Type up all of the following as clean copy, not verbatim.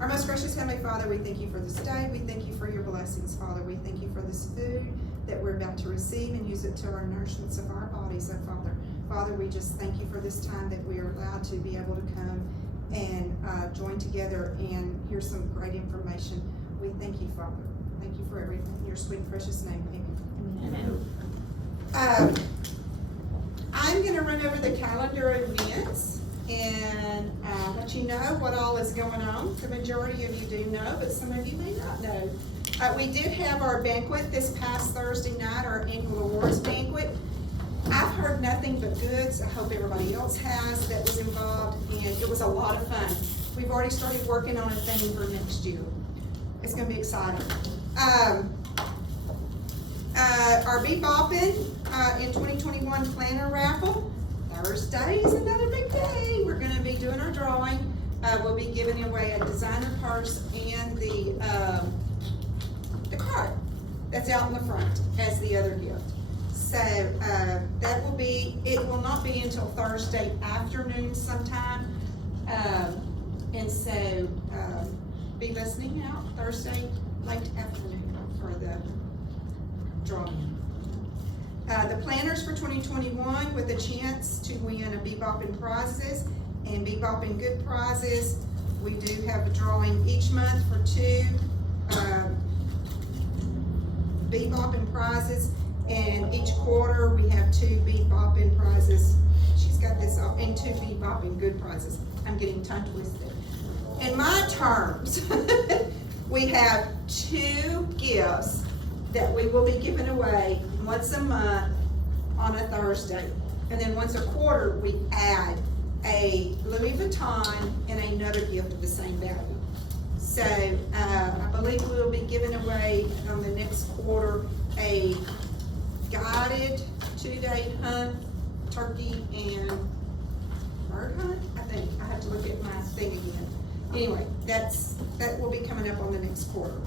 Our most gracious Heavenly Father, we thank you for this day. We thank you for your blessings, Father. We thank you for this food that we're about to receive and use it to our nourishments of our bodies, oh Father. Father, we just thank you for this time that we are allowed to be able to come and join together and hear some great information. We thank you, Father. Thank you for everything. In your sweet, precious name, amen. Amen. I'm going to run over the calendar of events and let you know what all is going on. The majority of you do know, but some of you may not know. We did have our banquet this past Thursday night, our annual awards banquet. I've heard nothing but goods. I hope everybody else has that was involved, and it was a lot of fun. We've already started working on a theme for next year. It's going to be exciting. Our Beboppin' in 2021 Planner Raffle. Thursday is another big day. We're going to be doing our drawing. We'll be giving away a designer purse and the card that's out in the front as the other gift. So that will be, it will not be until Thursday afternoon sometime. And so be listening out Thursday late afternoon for the drawing. The planners for 2021 with a chance to win a Beboppin' prizes and Beboppin' good prizes. We do have a drawing each month for two Beboppin' prizes, and each quarter we have two Beboppin' prizes. She's got this all, and two Beboppin' good prizes. I'm getting tongue twisted. In my terms, we have two gifts that we will be giving away once a month on a Thursday. And then once a quarter, we add a Louis Vuitton and another gift of the same value. So I believe we'll be giving away on the next quarter a guided 2-day hunt, turkey and bird hunt, I think. I have to look at my thing again. Anyway, that will be coming up on the next quarter.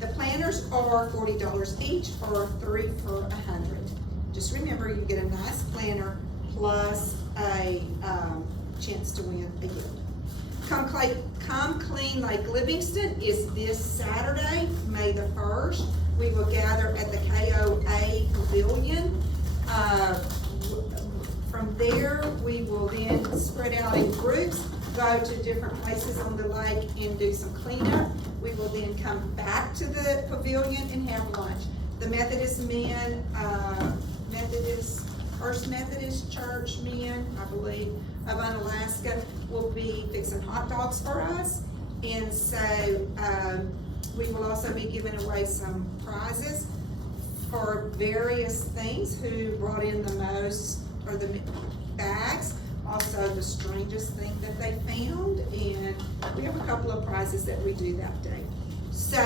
The planners are $40 each, or 3 for $100. Just remember, you get a nice planner plus a chance to win a gift. Come Clean Lake Livingston is this Saturday, May the 1st. We will gather at the KOA Pavilion. From there, we will then spread out in groups, go to different places on the lake and do some cleanup. We will then come back to the pavilion and have lunch. The Methodist men, First Methodist Church men, I believe, of Unalaska will be fixing hot dogs for us. And so we will also be giving away some prizes for various things, who brought in the most, or the bags, also the strangest thing that they found, and we have a couple of prizes that we do that day. So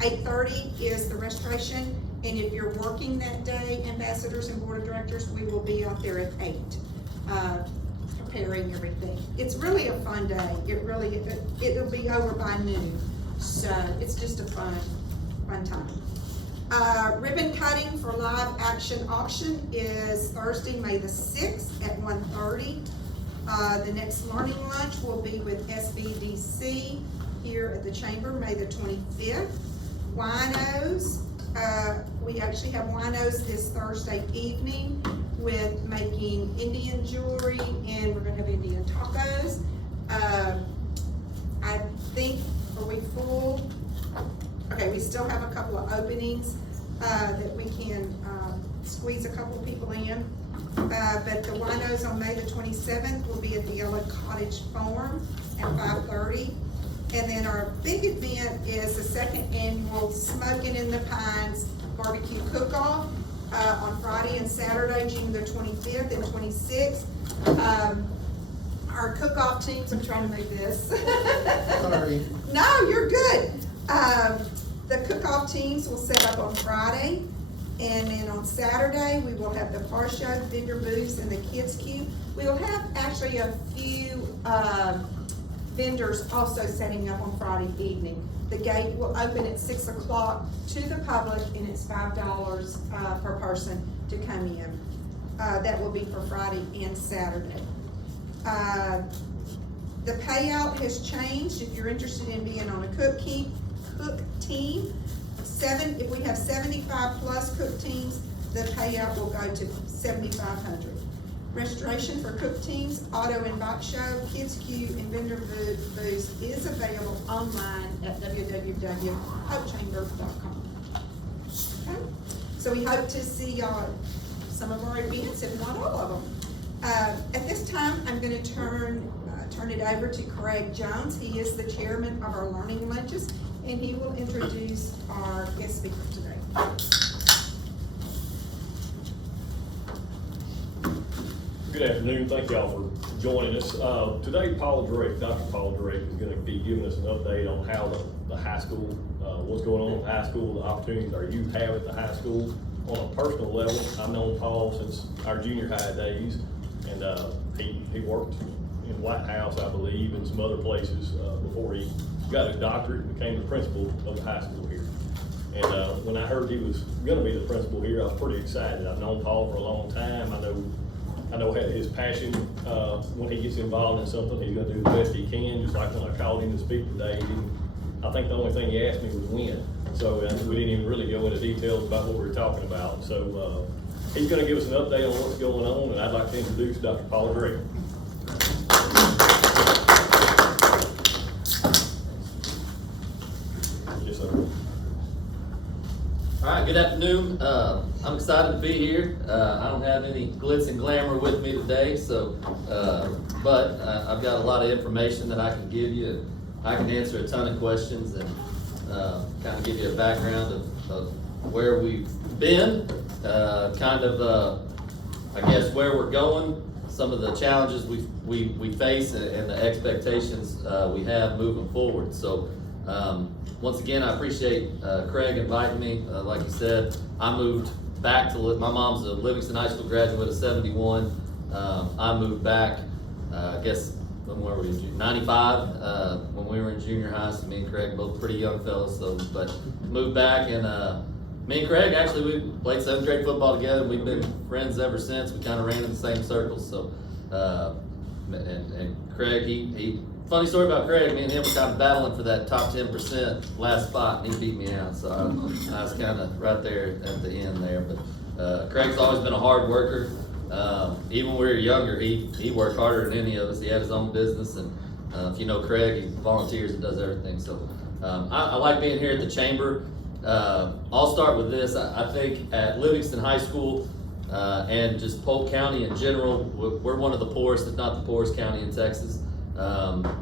8:30 is the registration, and if you're working that day, ambassadors and board of directors, we will be out there at 8, preparing everything. It's really a fun day. It'll be over by noon, so it's just a fun time. Ribbon cutting for live action auction is Thursday, May the 6th at 1:30. The next learning lunch will be with SBDC here at the chamber, May the 25th. Winos, we actually have winos this Thursday evening with making Indian jewelry, and we're gonna have Indian tacos. I think, are we full? Okay, we still have a couple of openings that we can squeeze a couple of people in. But the winos on May the 27th will be at the Yellow Cottage Farm at 5:30. And then our big event is the second annual Smoking in the Pines Barbecue Cookoff on Friday and Saturday, June the 25th and 26th. Our cook-off teams, I'm trying to move this. Sorry. No, you're good. The cook-off teams will set up on Friday, and then on Saturday, we will have the car show, vendor booths, and the kids cube. We will have actually a few vendors also setting up on Friday evening. The gate will open at 6 o'clock to the public, and it's $5 per person to come in. That will be for Friday and Saturday. The payout has changed. If you're interested in being on a cook team, if we have 75 plus cook teams, the payout will go to $7,500. Registration for cook teams, auto and bike show, kids queue, and vendor booths is available online at www.hopechamber.com. Okay? So we hope to see y'all at some of our events, if not all of them. At this time, I'm going to turn it over to Craig Jones. He is the chairman of our learning lunches, and he will introduce our guest speaker today. Good afternoon. Thank y'all for joining us. Today, Dr. Paul Drake is going to be giving us an update on how the high school, what's going on at the high school, the opportunities that you have at the high school. On a personal level, I've known Paul since our junior high days, and he worked in White House, I believe, and some other places before he got his doctorate and became the principal of the high school here. And when I heard he was going to be the principal here, I was pretty excited. I've known Paul for a long time. I know his passion. When he gets involved in something, he's going to do the best he can. Just like when I called him to speak today, I think the only thing he asked me was when. So we didn't even really go into details about what we were talking about. So he's going to give us an update on what's going on, and I'd like to introduce Dr. Paul Drake. Yes, sir. All right, good afternoon. I'm excited to be here. I don't have any glitz and glamour with me today, so but I've got a lot of information that I can give you. I can answer a ton of questions and kind of give you a background of where we've been, I guess where we're going, some of the challenges we face, and the expectations we have moving forward. So. Once again, I appreciate Craig inviting me. Like you said, I moved back to, my mom's a Livingston High School graduate of 71. I moved back, I guess, when were we, 95, when we were in junior high, so me and Craig, both pretty young fellas, but moved back, and me and Craig, actually, we played 7th grade football together. We've been friends ever since. We kind of ran in the same circles, so, and Craig, he funny story about Craig, me and him were kind of battling for that top 10% last spot, and he beat me out, so I was kind of right there at the end there. But Craig's always been a hard worker. Even when we were younger, he worked harder than any of us. He had his own business, and if you know Craig, he volunteers and does everything. So I like being here at the Chamber. I'll start with this. I think at Livingston High School and just Polk County in general, we're one of the poorest, if not the poorest county in Texas.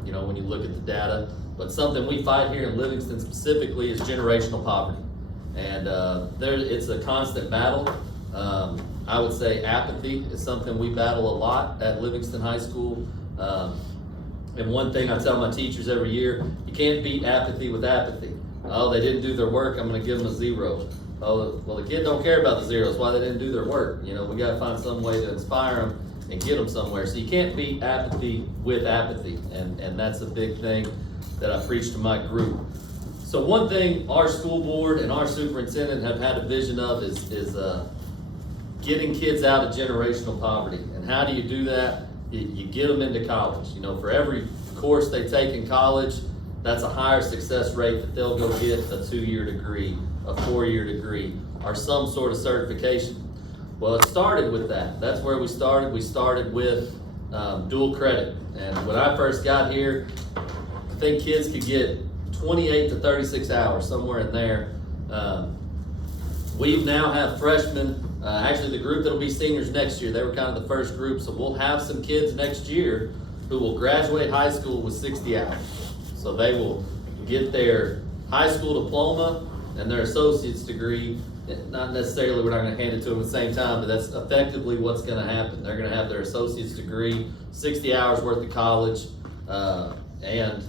You know, when you look at the data, but something we fight here in Livingston specifically is generational poverty, and it's a constant battle. I would say apathy is something we battle a lot at Livingston High School, and one thing I tell my teachers every year, you can't beat apathy with apathy. Oh, they didn't do their work, I'm going to give them a 0. Oh, well, the kid don't care about the 0, it's why they didn't do their work. You know, we got to find some way to inspire them and get them somewhere. So you can't beat apathy with apathy, and that's a big thing that I preach to my group. So one thing our school board and our superintendent have had a vision of is getting kids out of generational poverty. And how do you do that? You get them into college. You know, for every course they take in college, that's a higher success rate that they'll go get a 2-year degree, a 4-year degree, or some sort of certification. Well, it started with that. That's where we started. We started with dual credit. And when I first got here, I think kids could get 28 to 36 hours, somewhere in there. We now have freshmen, actually the group that'll be seniors next year, they were kind of the first group, so we'll have some kids next year who will graduate high school with 60 hours. So they will get their high school diploma and their associate's degree. Not necessarily, we're not going to hand it to them at the same time, but that's effectively what's going to happen. They're going to have their associate's degree, 60 hours worth of college, and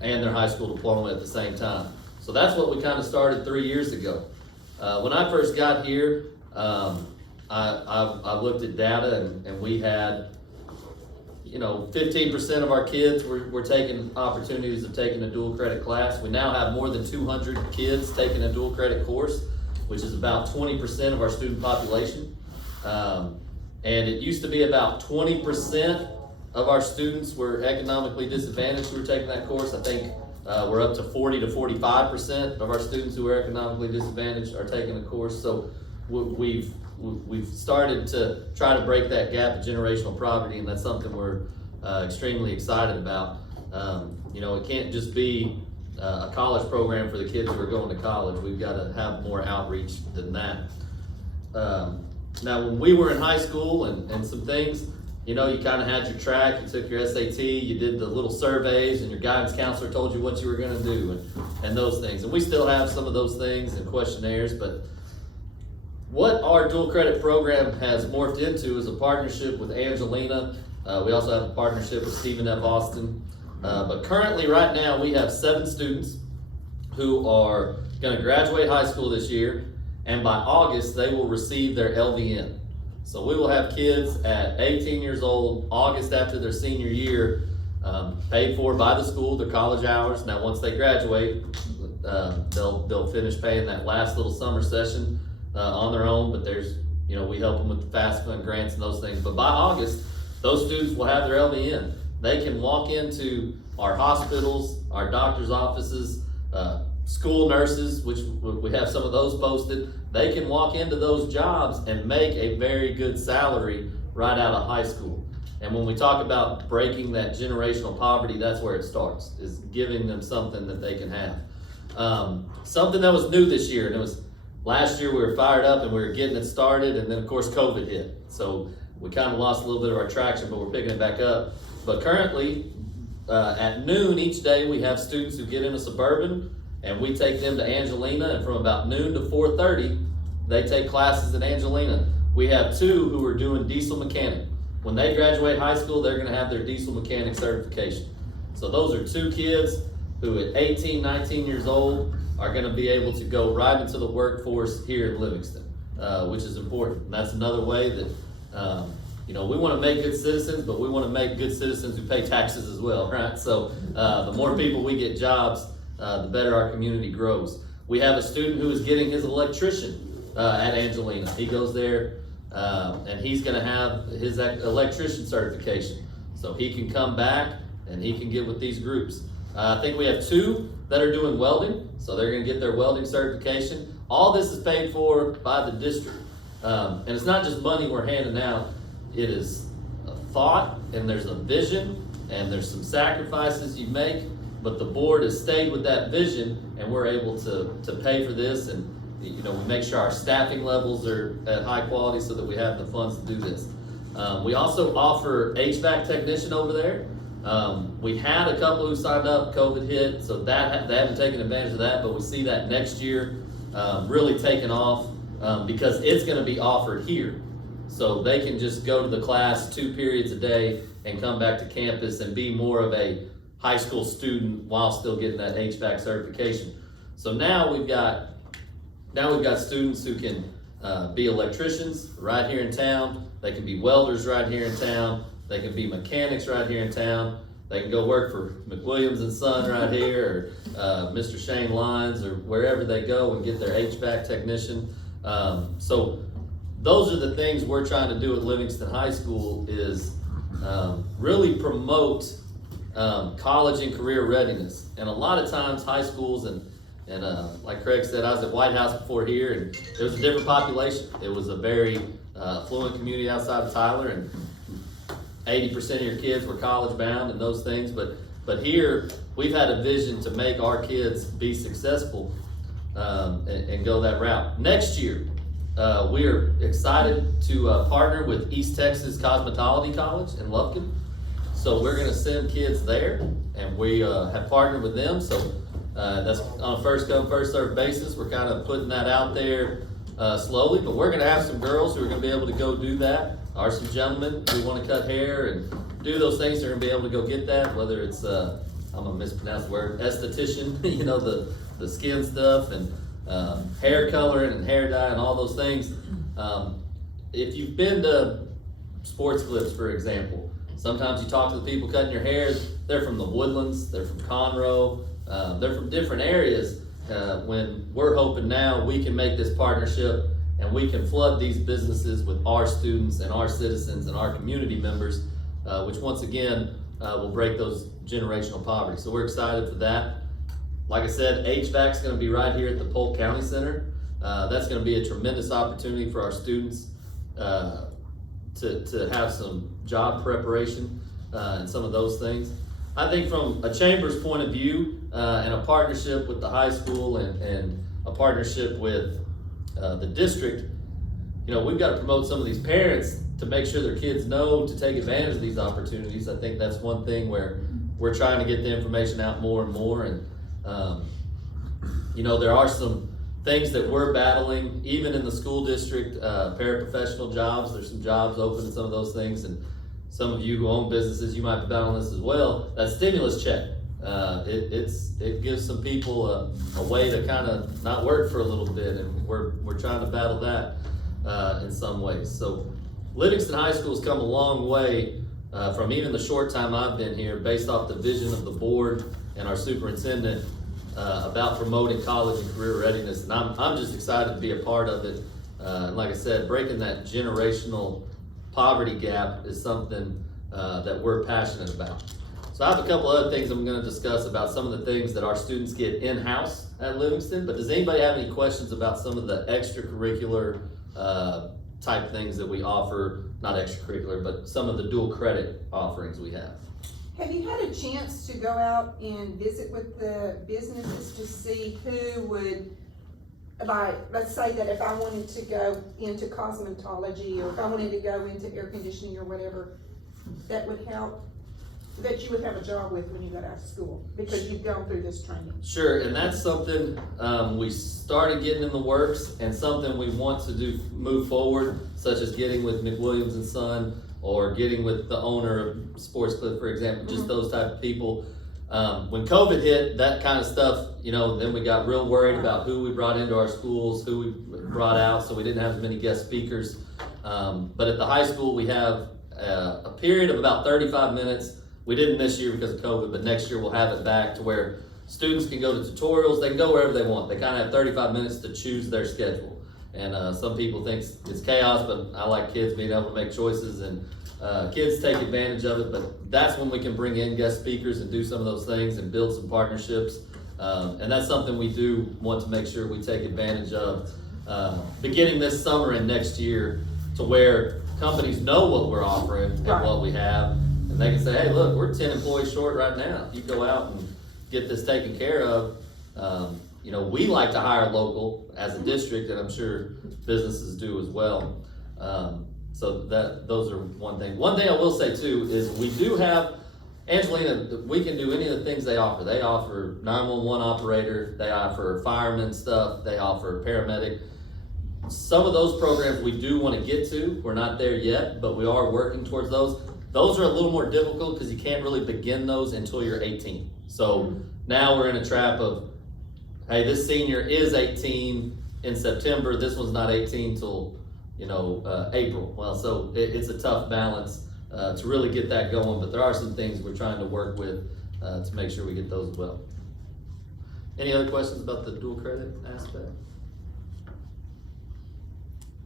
their high school diploma at the same time. So that's what we kind of started 3 years ago. When I first got here, I looked at data, and we had, 15% of our kids were taking opportunities of taking a dual credit class. We now have more than 200 kids taking a dual credit course, which is about 20% of our student population. And it used to be about 20% of our students were economically disadvantaged who were taking that course. I think we're up to 40 to 45% of our students who are economically disadvantaged are taking the course. So we've started to try to break that gap of generational poverty, and that's something we're extremely excited about. You know, it can't just be a college program for the kids who are going to college. We've got to have more outreach than that. Now, when we were in high school and some things, you know, you kind of had your track, you took your SAT, you did the little surveys, and your guidance counselor told you what you were going to do, and those things. And we still have some of those things and questionnaires, but what our dual credit program has morphed into is a partnership with Angelina. We also have a partnership with Stephen F. Austin. But currently, right now, we have 7 students who are going to graduate high school this year, and by August, they will receive their LVN. So we will have kids at 18 years old, August after their senior year, paid for by the school, their college hours. Now, once they graduate, they'll finish paying that last little summer session on their own, but there's, you know, we help them with the FAFSA grants and those things. But by August, those students will have their LVN. They can walk into our hospitals, our doctor's offices, school nurses, which we have some of those posted. They can walk into those jobs and make a very good salary right out of high school. And when we talk about breaking that generational poverty, that's where it starts, is giving them something that they can have. Something that was new this year, and it was last year we were fired up and we were getting it started, and then of course COVID hit. So we kind of lost a little bit of our traction, but we're picking it back up. But currently, at noon each day, we have students who get in a Suburban, and we take them to Angelina, and from about noon to 4:30, they take classes at Angelina. We have 2 who are doing diesel mechanic. When they graduate high school, they're gonna have their diesel mechanic certification. So those are 2 kids who at 18, 19 years old are gonna be able to go right into the workforce here in Livingston, which is important. And that's another way that, you know, we wanna make good citizens, but we wanna make good citizens who pay taxes as well, right? So the more people we get jobs, the better our community grows. We have a student who is getting his electrician at Angelina. He goes there and he's gonna have his electrician certification. So he can come back and he can get with these groups. I think we have 2 that are doing welding, so they're gonna get their welding certification. All this is paid for by the district. And it's not just money we're handing out, it is a thought, and there's a vision, and there's some sacrifices you make, but the board has stayed with that vision, and we're able to pay for this, and you know, we make sure our staffing levels are at high quality so that we have the funds to do this. We also offer HVAC technician over there. We had a couple who signed up, COVID hit, so they haven't taken advantage of that, but we see that next year really taking off because it's gonna be offered here. So they can just go to the class 2 periods a day and come back to campus and be more of a high school student while still getting that HVAC certification. So now we've got students who can be electricians right here in town. They can be welders right here in town. They can be mechanics right here in town. They can go work for McWilliams and Son right here, or Mr. Shane Lyons, or wherever they go and get their HVAC technician. So those are the things we're trying to do at Livingston High School, is really promote college and career readiness. And a lot of times high schools, and like Craig said, I was at White House before here, and it was a different population. It was a very affluent community outside of Tyler, and 80% of your kids were college bound and those things. But here, we've had a vision to make our kids be successful and go that route. Next year, we are excited to partner with East Texas Cosmetology College in Lufkin. So we're gonna send kids there, and we have partnered with them. So that's on a first come, first served basis. We're kind of putting that out there slowly, but we're gonna have some girls who are gonna be able to go do that, or some gentlemen who wanna cut hair and do those things. They're gonna be able to go get that, whether it's, I'm gonna mispronounce the word, esthetician, you know, the skin stuff, and hair coloring and hair dye and all those things. If you've been to sports clips, for example, sometimes you talk to the people cutting your hair, they're from the Woodlands, they're from Conroe, they're from different areas. When we're hoping now we can make this partnership and we can flood these businesses with our students and our citizens and our community members which once again will break those generational poverty. So we're excited for that. Like I said, HVAC is going to be right here at the Polk County Center. That's going to be a tremendous opportunity for our students to have some job preparation and some of those things. I think from a chamber's point of view and a partnership with the high school and a partnership with the district, you know, we've got to promote some of these parents to make sure their kids know to take advantage of these opportunities. I think that's one thing where we're trying to get the information out more and more. And, you know, there are some things that we're battling, even in the school district, paraprofessional jobs. There's some jobs open and some of those things. And some of you who own businesses, you might be battling this as well. That stimulus check, it gives some people a way to kind of not work for a little bit. And we're trying to battle that in some ways. So Livingston High School's come a long way from even the short time I've been here, based off the vision of the board and our superintendent about promoting college and career readiness. And I'm just excited to be a part of it. And like I said, breaking that generational poverty gap is something that we're passionate about. So I have a couple other things I'm going to discuss about some of the things that our students get in-house at Livingston. But does anybody have any questions about some of the extracurricular type things that we offer? Not extracurricular, but some of the dual credit offerings we have. Have you had a chance to go out and visit with the businesses to see who would, like, let's say that if I wanted to go into cosmetology, or if I wanted to go into air conditioning or whatever, that would help, that you would have a job with when you got out of school, because you've gone through this training? Sure, and that's something we started getting in the works, and something we want to do move forward, such as getting with McWilliams and Son, or getting with the owner of Sports Clip, for example, just those type of people. When COVID hit, that kind of stuff, you know, then we got real worried about who we brought into our schools, who we brought out, so we didn't have as many guest speakers. But at the high school, we have a period of about 35 minutes. We didn't this year because of COVID, but next year we'll have it back to where students can go to tutorials, they can go wherever they want. They kind of have 35 minutes to choose their schedule. And some people think it's chaos, but I like kids being able to make choices, and kids take advantage of it. But that's when we can bring in guest speakers and do some of those things and build some partnerships. And that's something we do want to make sure we take advantage of beginning this summer and next year, to where companies know what we're offering and what we have. And they can say, hey, look, we're 10 employees short right now. If you go out and get this taken care of, you know, we like to hire local as a district, and I'm sure businesses do as well. So those are one thing. One thing I will say too is we do have, Angelina, we can do any of the things they offer. They offer 911 operator, they offer fireman stuff, they offer paramedic. Some of those programs we do want to get to. We're not there yet, but we are working towards those. Those are a little more difficult because you can't really begin those until you're 18. So now we're in a trap of, hey, this senior is 18 in September. This one's not 18 till, you know, April. Well, so it's a tough balance to really get that going, but there are some things we're trying to work with to make sure we get those as well. Any other questions about the dual credit aspect?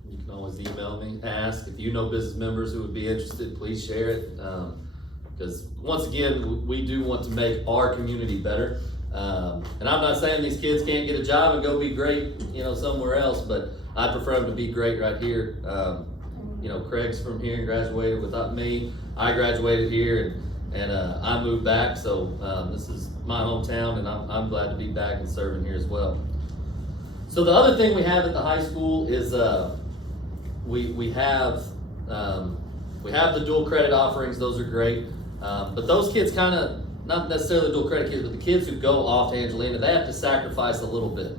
You can always email me, ask. If you know business members who would be interested, please share it. Because once again, we do want to make our community better. And I'm not saying these kids can't get a job and go be great, you know, somewhere else, but I prefer them to be great right here. You know, Craig's from here and graduated without me. I graduated here and I moved back, so this is my hometown, and I'm glad to be back and serving here as well. So the other thing we have at the high school is we have the dual credit offerings. Those are great, but those kids kind of, not necessarily dual credit kids, but the kids who go off to Angelina, they have to sacrifice a little bit.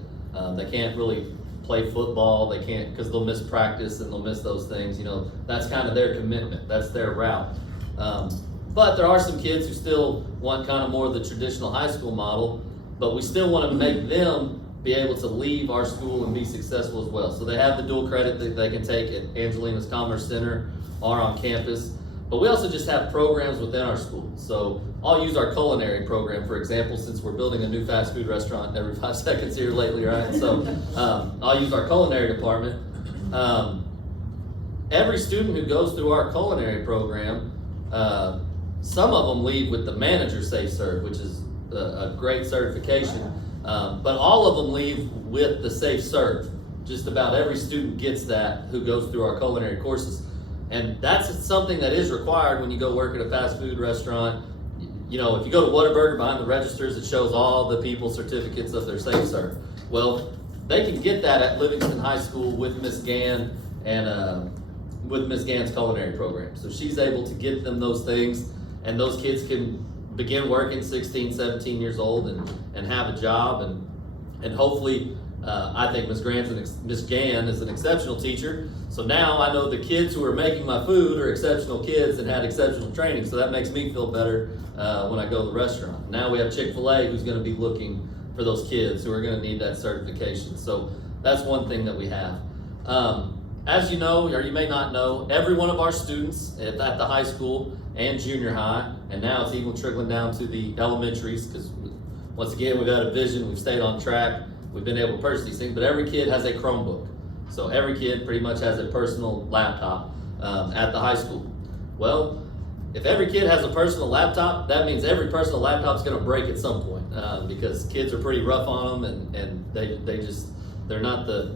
They can't really play football, they can't, because they'll miss practice and they'll miss those things. You know, that's kind of their commitment, that's their route. But there are some kids who still want kind of more of the traditional high school model, but we still want to make them be able to leave our school and be successful as well. So they have the dual credit that they can take at Angelina's Commerce Center or on campus. But we also just have programs within our school. So I'll use our culinary program, for example, since we're building a new fast food restaurant every 5 seconds here lately, right? So I'll use our culinary department. Every student who goes through our culinary program Some of them leave with the manager safe cert, which is a great certification. But all of them leave with the safe cert. Just about every student gets that who goes through our culinary courses. And that's something that is required when you go work at a fast food restaurant. You know, if you go to Whataburger, behind the registers, it shows all the people's certificates of their safe cert. Well, they can get that at Livingston High School with Miss Gann and with Miss Gann's culinary program. So she's able to get them those things, and those kids can begin working 16, 17 years old and have a job. And hopefully, I think Miss Gann is an exceptional teacher. So now I know the kids who are making my food are exceptional kids and had exceptional training. So that makes me feel better when I go to the restaurant. Now we have Chick-fil-A who's going to be looking for those kids who are going to need that certification. So that's one thing that we have. As you know, or you may not know, every one of our students at the high school and junior high, and now it's even trickling down to the elementaries, because once again, we've had a vision, we've stayed on track, we've been able to purchase these things, but every kid has a Chromebook. So every kid pretty much has a personal laptop at the high school. Well, if every kid has a personal laptop, that means every personal laptop is going to break at some point, because kids are pretty rough on them, and they're not the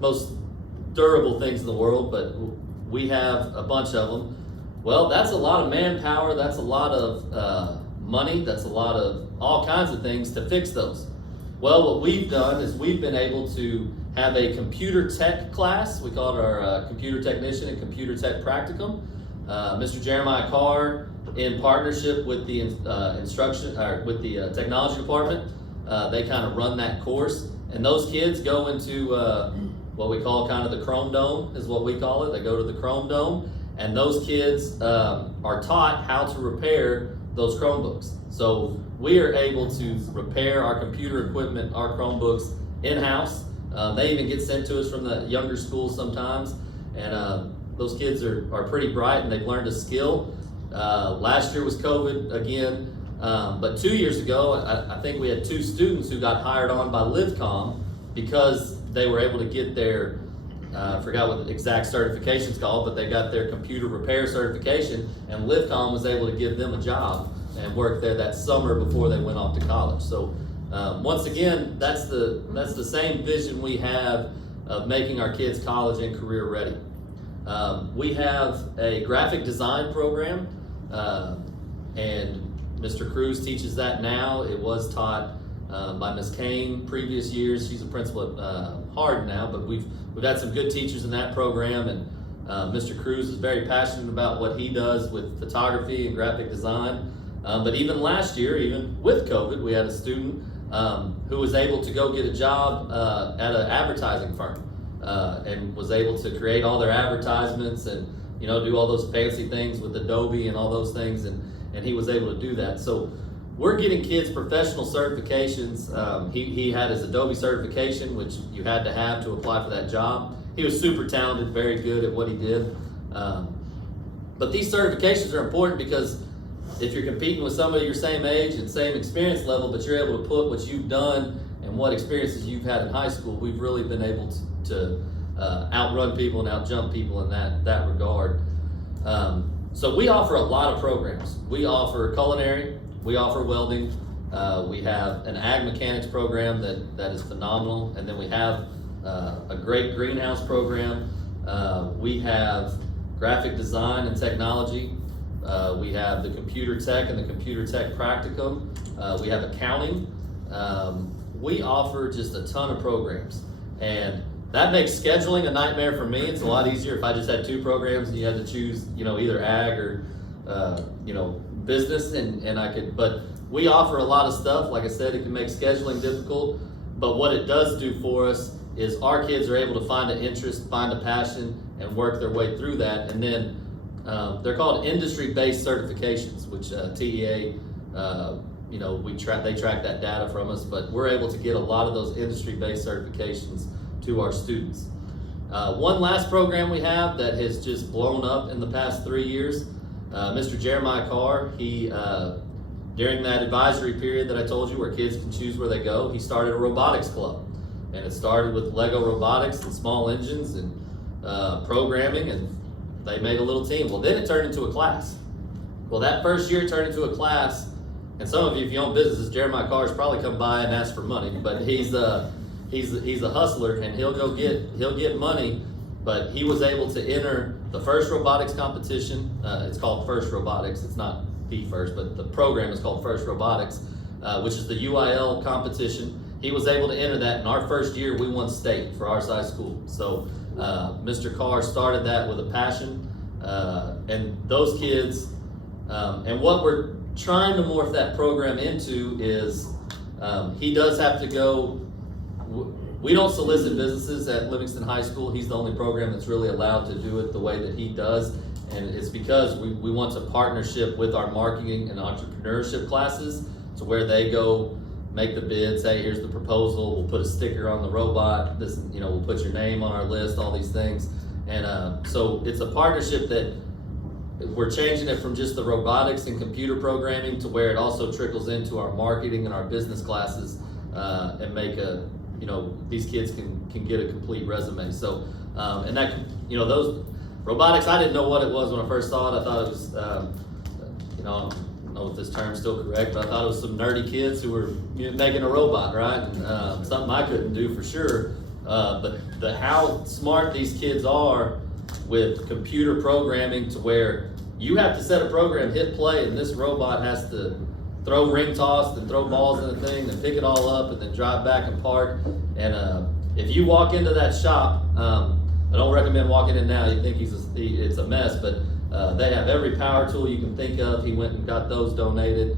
most durable things in the world, but we have a bunch of them. Well, that's a lot of manpower, that's a lot of money, that's a lot of all kinds of things to fix those. Well, what we've done is we've been able to have a computer tech class. We call it our computer technician and computer tech practicum. Mr. Jeremiah Carr, in partnership with the technology department, they kind of run that course, and those kids go into what we call kind of the Chrome Dome, is what we call it. They go to the Chrome Dome, and those kids are taught how to repair those Chromebooks. So we are able to repair our computer equipment, our Chromebooks, in-house. They even get sent to us from the younger schools sometimes, and those kids are pretty bright, and they've learned a skill. Last year was COVID again, but 2 years ago, I think we had 2 students who got hired on by LivCom because they were able to get their, I forgot what the exact certification's called, but they got their computer repair certification, and LivCom was able to give them a job and work there that summer before they went off to college. So once again, that's the same vision we have of making our kids college and career ready. We have a graphic design program, and Mr. Cruz teaches that now. It was taught by Ms. Kane previous years. She's a principal at Hardin now, but we've had some good teachers in that program, and Mr. Cruz is very passionate about what he does with photography and graphic design. But even last year, even with COVID, we had a student who was able to go get a job at an advertising firm and was able to create all their advertisements and do all those fancy things with Adobe and all those things, and he was able to do that. So we're getting kids professional certifications. He had his Adobe certification, which you had to have to apply for that job. He was super talented, very good at what he did. But these certifications are important because if you're competing with somebody your same age and same experience level, but you're able to put what you've done and what experiences you've had in high school, we've really been able to outrun people and outjump people in that regard. So we offer a lot of programs. We offer culinary, we offer welding, we have an ag mechanics program that is phenomenal, and then we have a great greenhouse program. We have graphic design and technology. We have the computer tech and the computer tech practicum. We have accounting. We offer just a ton of programs, and that makes scheduling a nightmare for me. It's a lot easier if I just had 2 programs and you had to choose, either ag or, business, and I could, but we offer a lot of stuff. Like I said, it can make scheduling difficult, but what it does do for us is our kids are able to find an interest, find a passion, and work their way through that. And then they're called industry-based certifications, which TEA, they track that data from us, but we're able to get a lot of those industry-based certifications to our students. One last program we have that has just blown up in the past 3 years, Mr. Jeremiah Carr, he, during that advisory period that I told you where kids can choose where they go, he started a Robotics Club. And it started with Lego robotics and small engines and programming, and they made a little team. Well, then it turned into a class. Well, that first year turned into a class, and some of you, if you own businesses, Jeremiah Carr's probably come by and asked for money, but he's a hustler, and he'll get money. But he was able to enter the first robotics competition. It's called First Robotics. It's not the first, but the program is called First Robotics, which is the UIL competition. He was able to enter that. In our first year, we won state for our size school. So Mr. Carr started that with a passion, and those kids. And what we're trying to morph that program into is he does have to go. We don't solicit businesses at Livingston High School. He's the only program that's really allowed to do it the way that he does. And it's because we want a partnership with our marketing and entrepreneurship classes, to where they go make the bids. Hey, here's the proposal. We'll put a sticker on the robot. This, we'll put your name on our list, all these things. And so it's a partnership that we're changing it from just the robotics and computer programming to where it also trickles into our marketing and our business classes, and make these kids can get a complete resume. So, and that, those robotics, I didn't know what it was when I first saw it. I thought it was, I don't know if this term's still correct, but I thought it was some nerdy kids who were making a robot, right? And something I couldn't do for sure. But how smart these kids are with computer programming, to where you have to set a program, hit play, and this robot has to throw ring toss and throw balls in the thing, then pick it all up, and then drive back and park. And if you walk into that shop, I don't recommend walking in now. You think it's a mess, but they have every power tool you can think of. He went and got those donated.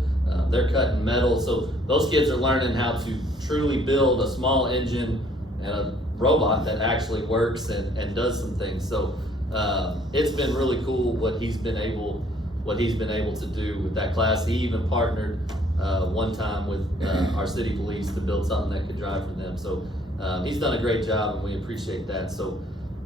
They're cutting metal, so those kids are learning how to truly build a small engine and a robot that actually works and does some things. So it's been really cool what he's been able to do with that class. He even partnered one time with our city police to build something that could drive for them. So he's done a great job, and we appreciate that. So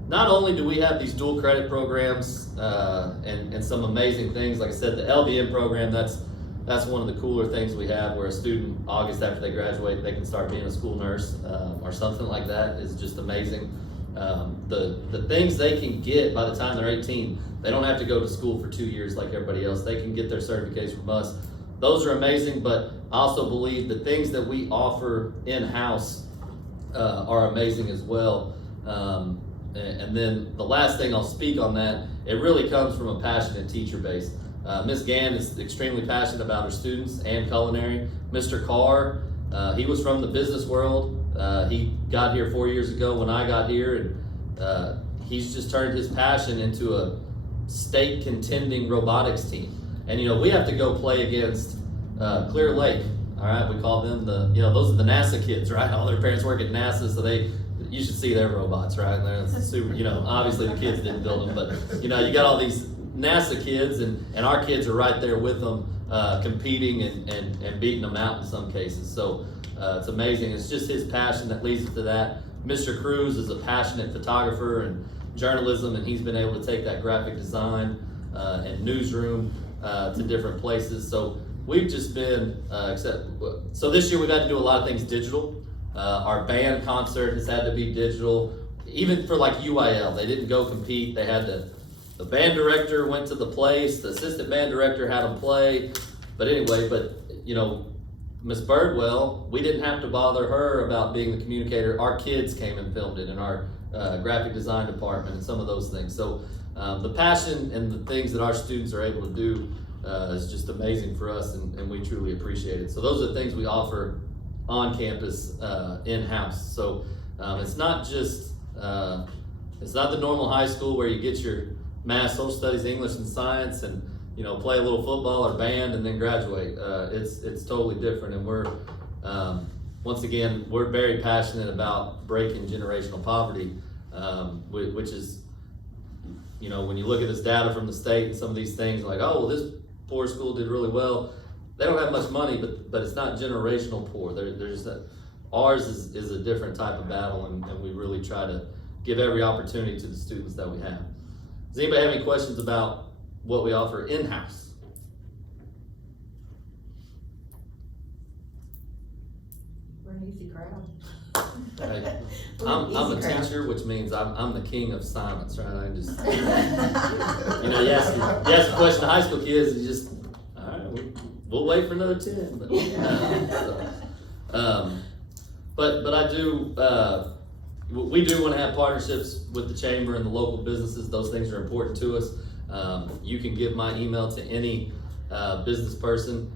not only do we have these dual credit programs and some amazing things, like I said, the LVN program, that's one of the cooler things we have, where a student, August after they graduate, they can start being a school nurse or something like that. Is just amazing. The things they can get by the time they're 18, they don't have to go to school for 2 years like everybody else. They can get their certification from us. Those are amazing, but I also believe the things that we offer in-house are amazing as well. And then the last thing I'll speak on that, it really comes from a passionate teacher base. Ms. Gann is extremely passionate about her students and culinary. Mr. Carr, he was from the business world. He got here 4 years ago when I got here, and he's just turned his passion into a state contending robotics team. And we have to go play against Clear Lake. All right, we call them those are the NASA kids, right? All their parents work at NASA, so you should see their robots, right? They're super, obviously the kids didn't build them, but you got all these NASA kids, and our kids are right there with them, competing and beating them out in some cases. So it's amazing. It's just his passion that leads to that. Mr. Cruz is a passionate photographer and journalism, and he's been able to take that graphic design and newsroom to different places. So we've just been, so this year we've had to do a lot of things digital. Our band concert has had to be digital. Even for like UIL, they didn't go compete. They had the band director went to the place, the assistant band director had them play. But anyway, Miss Birdwell, we didn't have to bother her about being the communicator. Our kids came and filmed it in our graphic design department and some of those things. So the passion and the things that our students are able to do is just amazing for us, and we truly appreciate it. So those are the things we offer on campus, in-house. So it's not just, it's not the normal high school where you get your math, social studies, English, and science, and play a little football or band and then graduate. It's totally different, and we're, once again, we're very passionate about breaking generational poverty, which is, when you look at this data from the state and some of these things, like, oh, well, this poor school did really well. They don't have much money, but it's not generational poor. There's ours is a different type of battle, and we really try to give every opportunity to the students that we have. Does anybody have any questions about what we offer in-house? We're an easy crowd. Right. We're I'm an a easy crowd. teacher, which means I'm the king of silence, right? I just, you know, you ask a question to high school kids, and you just, all right, we'll wait for another 10. But I do, we do want to have partnerships with the chamber and the local businesses. Those things are important to us. You can give my email to any business person.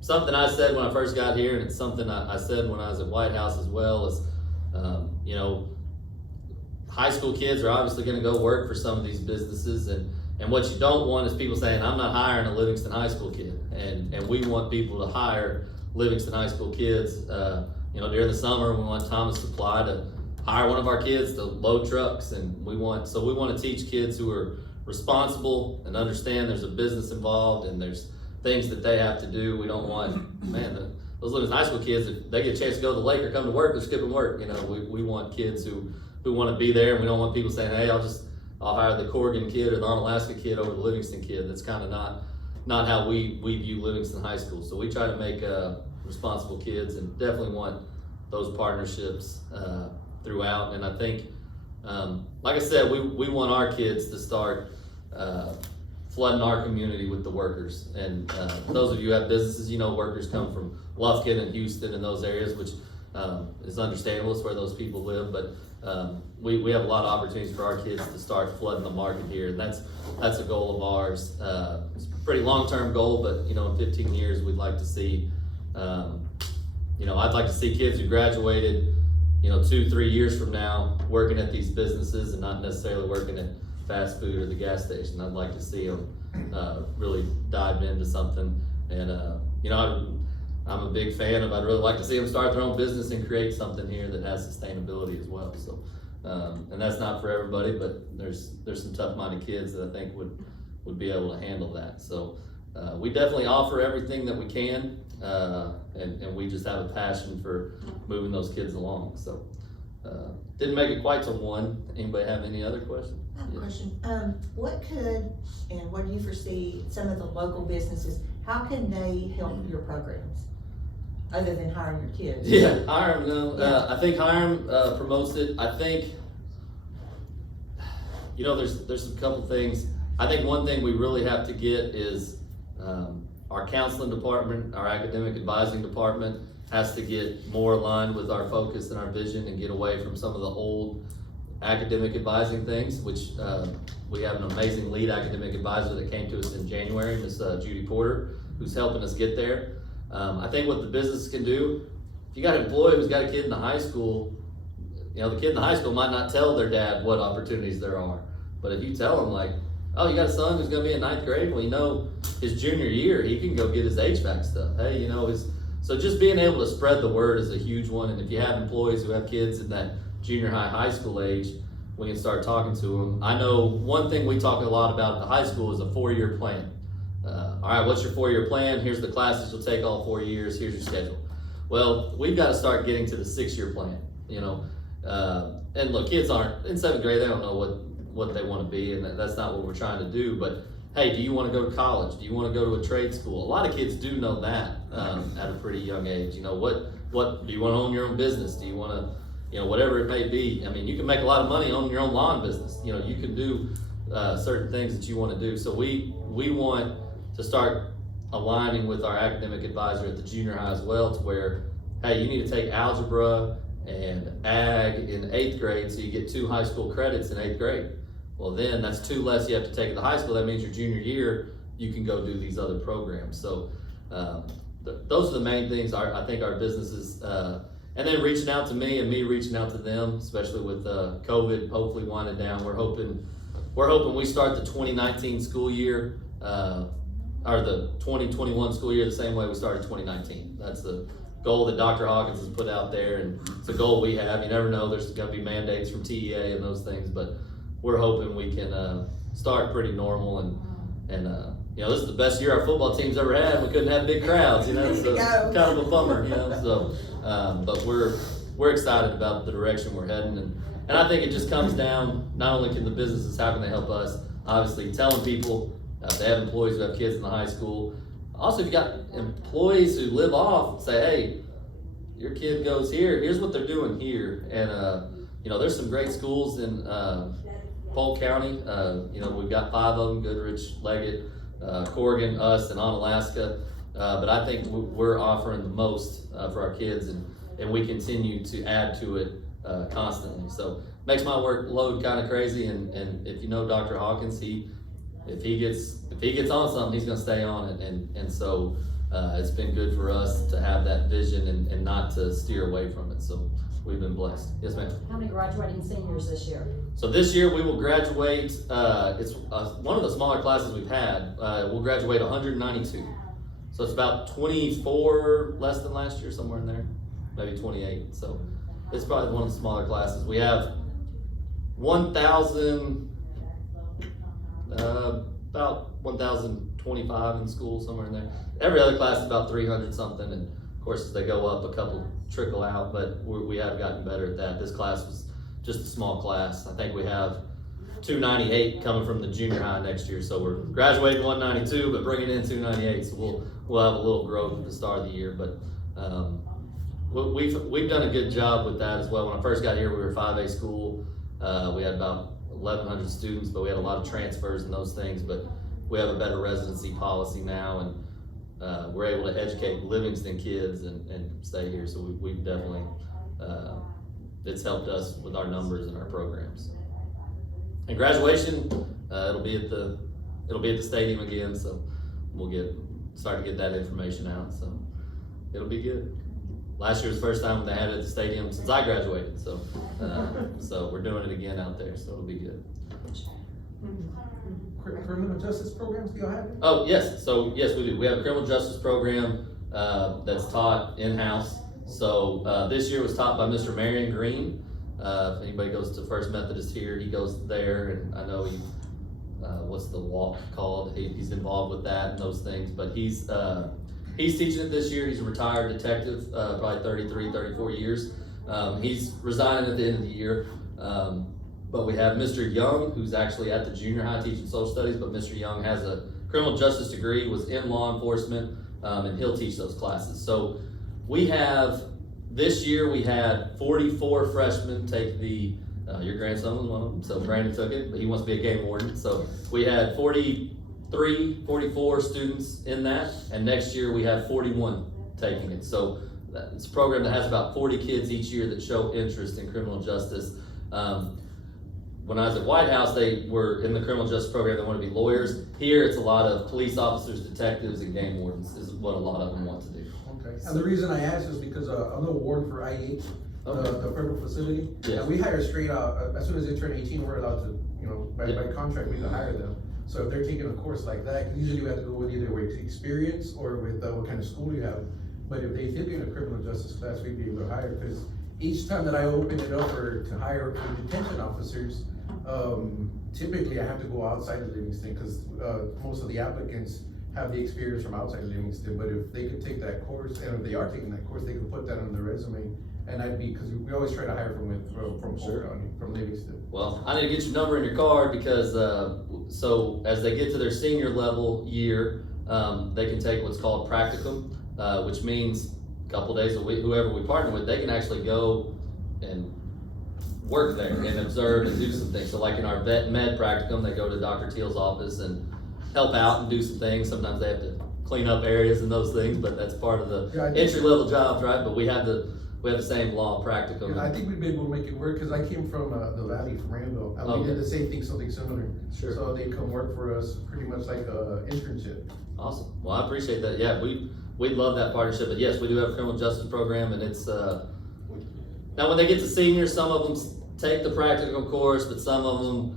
Something I said when I first got here, and it's something I said when I was at White House as well, is, you know, high school kids are obviously going to go work for some of these businesses, and what you don't want is people saying, I'm not hiring a Livingston high school kid, and we want people to hire Livingston high school kids. You know, during the summer, we want Thomas Supply to hire one of our kids to load trucks, and we want to teach kids who are responsible and understand there's a business involved and there's things that they have to do. We don't want, man, those Livingston high school kids, if they get a chance to go to the lake or come to work, they're skipping work. You know, we want kids who want to be there, and we don't want people saying, hey, I'll hire the Corrigan kid or the Onalaska kid over the Livingston kid. That's kind of not how we view Livingston High School. So we try to make responsible kids, and definitely want those partnerships throughout. And I think, like I said, we want our kids to start flooding our community with the workers. And those of you who have businesses, you know, workers come from Lufkin and Houston and those areas, which is understandable. It's where those people live. But we have a lot of opportunities for our kids to start flooding the market here. And that's a goal of ours. It's a pretty long-term goal, but, you know, in 15 years, we'd like to see, you know, I'd like to see kids who graduated, you know, 2-3 years from now working at these businesses and not necessarily working at fast food or the gas station. I'd like to see them really dive into something. And, you know, I'm a big fan of, I'd really like to see them start their own business and create something here that has sustainability as well. So, and that's not for everybody, but there's some tough-minded kids that I think would be able to handle that. So we definitely offer everything that we can, and we just have a passion for moving those kids along. So didn't make it quite to 1. Anybody have any other questions? I have a question. What could, and what do you foresee some of the local businesses, how can they help your programs? Other than hiring your kids? Yeah, Hiram, no. Yeah. I think Hiram promotes it. I think, you know, there's a couple things. I think one thing we really have to get is our counseling department, our academic advising department has to get more aligned with our focus and our vision and get away from some of the old academic advising things, which we have an amazing lead academic advisor that came to us in January, Miss Judy Porter, who's helping us get there. I think what the business can do, if you got an employee who's got a kid in the high school, you know, the kid in the high school might not tell their dad what opportunities there are. But if you tell them, like, oh, you got a son who's gonna be in 9th grade, well, you know, his junior year, he can go get his HVAC stuff. Hey, you know, so just being able to spread the word is a huge one. And if you have employees who have kids in that junior high school age, we can start talking to them. I know one thing we talk a lot about at the high school is a 4-year plan. All right, what's your 4-year plan? Here's the classes you'll take all 4 years. Here's your schedule. Well, we've got to start getting to the 6-year plan, you know. And look, kids aren't, in 7th grade, they don't know what they want to be, and that's not what we're trying to do. But hey, do you want to go to college? Do you want to go to a trade school? A lot of kids do know that at a pretty young age. You know, what do you want to own your own business? Do you want to, you know, whatever it may be. I mean, you can make a lot of money owning your own lawn business. You know, you can do certain things that you want to do. So we want to start aligning with our academic advisor at the junior high as well, to where, hey, you need to take algebra and ag in 8th grade, so you get 2 high school credits in 8th grade. Well, then that's 2 less you have to take at the high school. That means your junior year, you can go do these other programs. So those are the main things I think our businesses, and then reaching out to me and me reaching out to them, especially with COVID hopefully winding down. We're hoping we start the 2019 school year, or the 2021 school year the same way we started 2019. That's the goal that Dr. Hawkins has put out there, and it's a goal we have. You never know, there's gonna be mandates from TEA and those things, but we're hoping we can start pretty normal, and you know, this is the best year our football team's ever had. We couldn't have big crowds, you know, so kind of a bummer, you know. So, but we're excited about the direction we're heading, and I think it just comes down, not only can the businesses, how can they help us? Obviously, telling people if they have employees who have kids in the high school. Also, if you got employees who live off, say, hey, your kid goes here, here's what they're doing here. And, you know, there's some great schools in Polk County. You know, we've got 5 of them, Goodrich, Leggett, Corrigan, us, and Onalaska. But I think we're offering the most for our kids, and we continue to add to it constantly. So makes my workload kind of crazy. And if you know Dr. Hawkins, if he gets on something, he's gonna stay on it. And so it's been good for us to have that vision and not to steer away from it. So we've been blessed. Yes, ma'am. How many graduating seniors this year? So this year we will graduate, it's one of the smaller classes we've had. We'll graduate 192. So it's about 24 less than last year, somewhere in there, maybe 28. So it's probably one of the smaller classes. We have 1,025 in school, somewhere in there. Every other class is about 300 something, and of course as they go up, a couple trickle out, but we have gotten better at that. This class was just a small class. I think we have 298 coming from the junior high next year, so we're graduating 192, but bringing in 298, so we'll have a little growth at the start of the year. But we've done a good job with that as well. When I first got here, we were a 5A school. We had about 1,100 students, but we had a lot of transfers and those things. But we have a better residency policy now, and we're able to educate Livingston kids and stay here. So we've definitely it's helped us with our numbers and our programs. And graduation, it'll be at the stadium again, so we'll start to get that information out. So it'll be good. Last year was the first time they had it at the stadium since I graduated, so so we're doing it again out there, so it'll be good. Criminal justice programs, do y'all have it? Oh, yes. So yes, we do. We have a criminal justice program that's taught in-house. So this year was taught by Mr. Marion Green. If anybody goes to First Methodist here, he goes there, and I know what's the walk called? He's involved with that and those things, but he's teaching it this year. He's a retired detective, probably 33, 34 years. He's resigning at the end of the year. But we have Mr. Young, who's actually at the junior high teaching social studies, but Mr. Young has a criminal justice degree, was in law enforcement, and he'll teach those classes. So this year we had 44 freshmen take your grandson was one of them, so Brandon took it, but he wants to be a game warden. So we had 44 students in that, and next year we have 41 taking it. So it's a program that has about 40 kids each year that show interest in criminal justice. When I was at White House, they were in the criminal justice program, they want to be lawyers. Here, it's a lot of police officers, detectives, and game wardens is what a lot of them want to do. Okay, and the reason I asked is because I'm the warden for IH, the federal facility. Yeah. And we hire straight out, as soon as they turn 18, we're allowed to, by contract, we can hire them. So if they're taking a course like that, usually we have to go with either with experience or with what kind of school you have. But if they did in a criminal justice class, we'd be able to hire, because each time that I open it up to hire for detention officers, typically I have to go outside of Livingston, because most of the applicants have the experience from outside of Livingston. But if they could take that course, and if they are taking that course, they could put that on their resume. And because we always try to hire from Polk County, from Livingston. Well, I need to get your number in your card, because so as they get to their senior level year, they can take what's called Practicum, which means a couple days a week, whoever we partner with, they can actually go and work there and observe and do some things. So like in our vet med Practicum, they go to Dr. Teal's office and help out and do some things. Sometimes they have to clean up areas and those things, but that's part of the entry level jobs, right? But we have the same law Practicum. Yeah, I think we'd be able to make it work, because I came from the Valley, from Randall, and we did the same thing, something similar. Sure. So they come work for us pretty much like a internship. Awesome. Well, I appreciate that. Yeah, we'd love that partnership. But yes, we do have a criminal justice program, and it's now when they get to seniors, some of them take the practical course, but some of them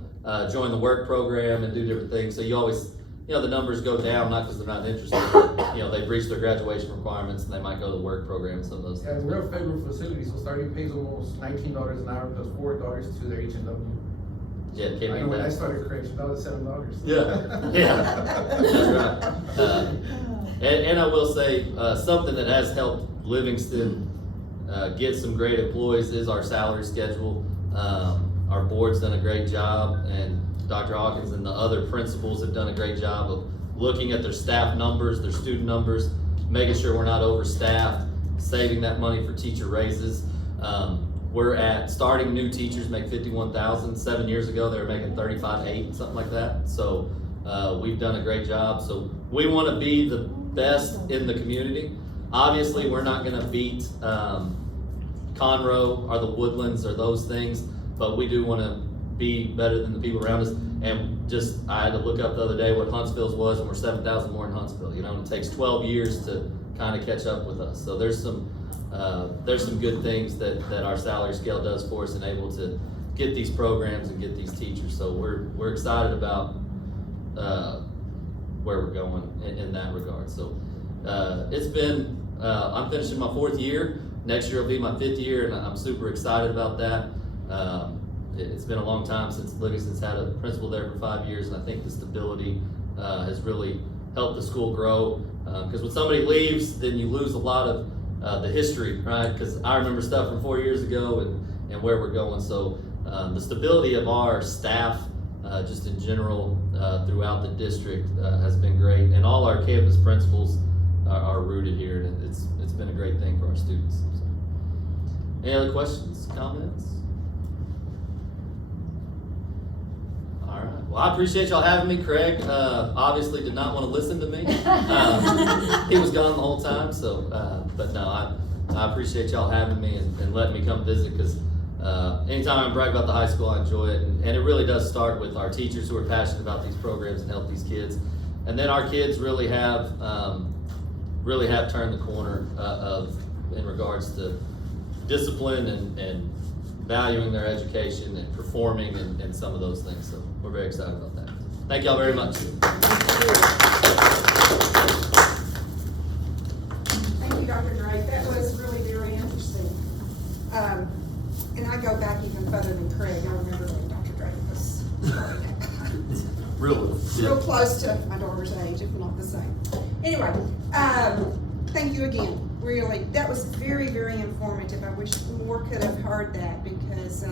join the work program and do different things. So you always, the numbers go down, not because they're not interested, but they've reached their graduation requirements and they might go to the work program, some of those things. And we're a federal facility, so starting pay is almost $19 an hour plus $4 to their H&W. Yeah, can't I know beat when I that. started correction, that was $7. Yeah, that's right. And I will say, something that has helped Livingston get some great employees is our salary schedule. Our board's done a great job, and Dr. Hawkins and the other principals have done a great job of looking at their staff numbers, their student numbers, making sure we're not overstaffed, saving that money for teacher raises. We're at starting new teachers make $51,000. 7 years ago, they were making $35,800, something like that. So we've done a great job. So we want to be the best in the community. Obviously, we're not going to beat Conroe or the Woodlands or those things, but we do want to be better than the people around us. And just, I had to look up the other day what Huntsville's was, and we're 7,000 more in Huntsville. You know, and it takes 12 years to kind of catch up with us. So there's some good things that our salary scale does for us, and able to get these programs and get these teachers. So we're excited about where we're going in that regard. So it's been, I'm finishing my 4th year. Next year will be my 5th year, and I'm super excited about that. It's been a long time since Livingston's had a principal there for 5 years, and I think the stability has really helped the school grow. Because when somebody leaves, then you lose a lot of the history, right? Because I remember stuff from 4 years ago and where we're going. So the stability of our staff, just in general, throughout the district has been great. And all our campus principals are rooted here, and it's been a great thing for our students. So. Any other questions, comments? All right. Well, I appreciate y'all having me. Craig obviously did not want to listen to me. He was gone the whole time. So, but no, I appreciate y'all having me and letting me come visit, because anytime I brag about the high school, I enjoy it. And it really does start with our teachers who are passionate about these programs and help these kids. And then our kids really have turned the corner in regards to discipline and valuing their education and performing and some of those things. So we're very excited about that. Thank y'all very much. Thank you, Dr. Drake. That was really very interesting. And I go back even further than Craig. I remember when Dr. Drake was real close to my daughter's age, if not the same. Anyway, thank you again. Really, that was very, very informative. I wish more could have heard that, because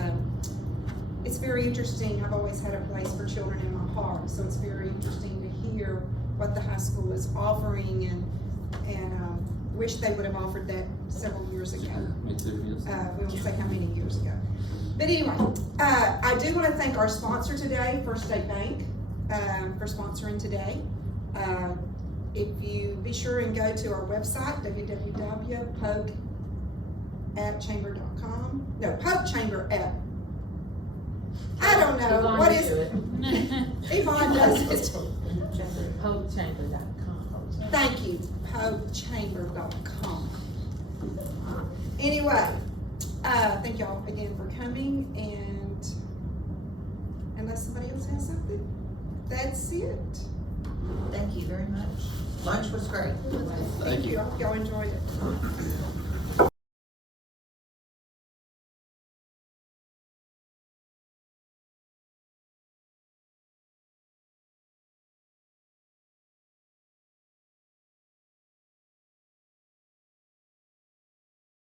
it's very interesting. I've always had a place for children in my heart, so it's very interesting to hear what the high school is offering, and wish they would have offered that several years ago. Me too, yes. We won't say how many years ago. But anyway, I do want to thank our sponsor today, First State Bank, for sponsoring today. If you be sure and go to our website, www.polk@chamber.com. No, Polk Chamber at. I don't know. Yvonne What will is do it? Yvonne does it. PolkChamber.com. Thank you, PolkChamber.com. Anyway, thank y'all again for coming, and unless somebody else has something, that's it. Thank you very much. Lunch was great. Thank you. Y'all enjoyed it.